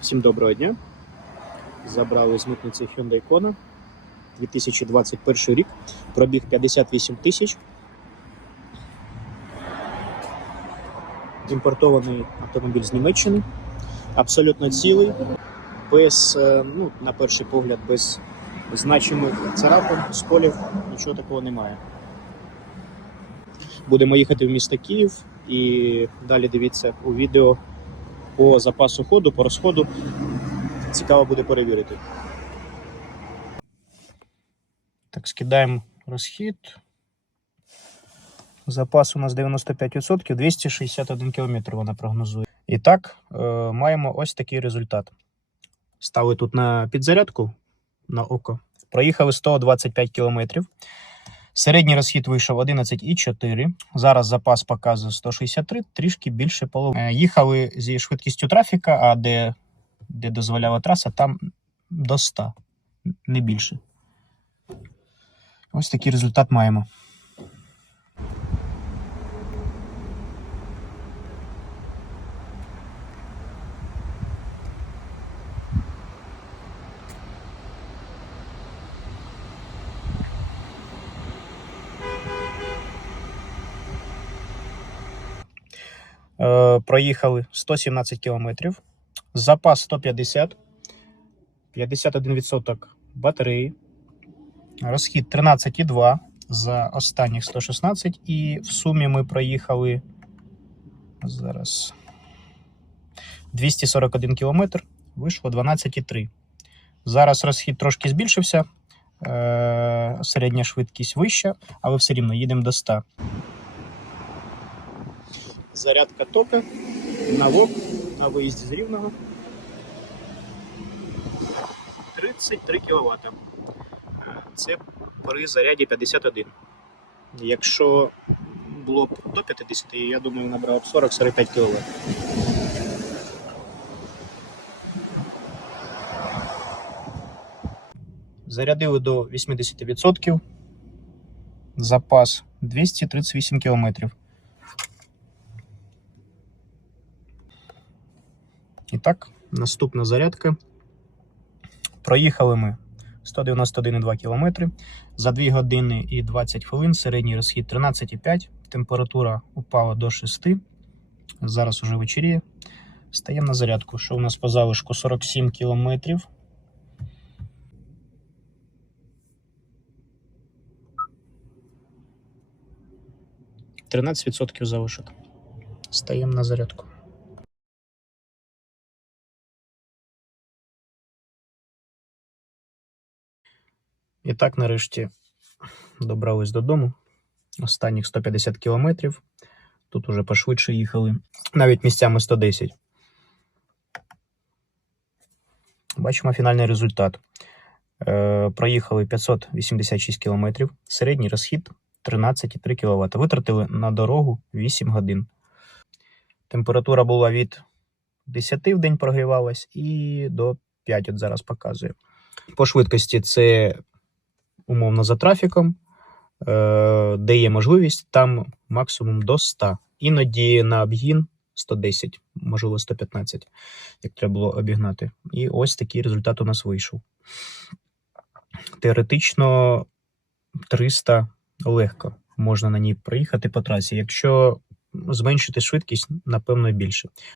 Всім доброго дня. Забрали з митниці Hyundai Kona 2021 рік. Пробіг 58 тисяч. Імпортований автомобіль з Німеччини. Абсолютно цілий, без, е, ну, на перший погляд, без значимих царапин, сколів, нічого такого немає. Будемо їхати в місто Київ і далі дивіться у відео по запасу ходу, по розходу. Цікаво буде перевірити. Так, скидаємо розхід. Запас у нас 95%, 261 км вона прогнозує. І так, е, маємо ось такий результат. Стали тут на підзарядку на око. Проїхали 125 км. Середній розхід вийшов 11,4. Зараз запас показує 163, трішки більше половини. Е, Їхали зі швидкістю трафіка, а де, де дозволяла траса, там до 100, не більше. Ось такий результат маємо. Проїхали 117 кілометрів. Запас 150, 51% батареї. Розхід 13,2 за останніх 116. І в сумі ми проїхали зараз 241 кілометр, вийшло 12,3. Зараз розхід трошки збільшився. Е, середня швидкість вища, але все рівно їдемо до 100. Зарядка тока на ВОК на виїзді з Рівного. 33 кВт. Це при заряді 51. Якщо було б до 50, я думаю, набрав 40-45 кВт. Зарядили до 80%. Запас 238 км. І так, наступна зарядка. Проїхали ми 191,2 км за 2 години і 20 хвилин. Середній розхід 13,5. Температура упала до 6. Зараз уже вечеріє. Стаємо на зарядку. Що у нас по залишку 47 км. Тринадцять відсотків залишок. Стаємо на зарядку. І так, нарешті, добрались додому. Останніх 150 кілометрів. Тут уже пошвидше їхали. Навіть місцями 110. Бачимо фінальний результат. Е, проїхали 586 кілометрів. Середній розхід 13,3 кВт. Витратили на дорогу 8 годин. Температура була від 10 в день прогрівалась і до 5 от зараз показує. По швидкості це умовно за трафіком, е, де є можливість, там максимум до 100. Іноді на обгін 110, можливо 115, як треба було обігнати. І ось такий результат у нас вийшов. Теоретично 300 легко можна на ній проїхати по трасі. Якщо зменшити швидкість, напевно, більше.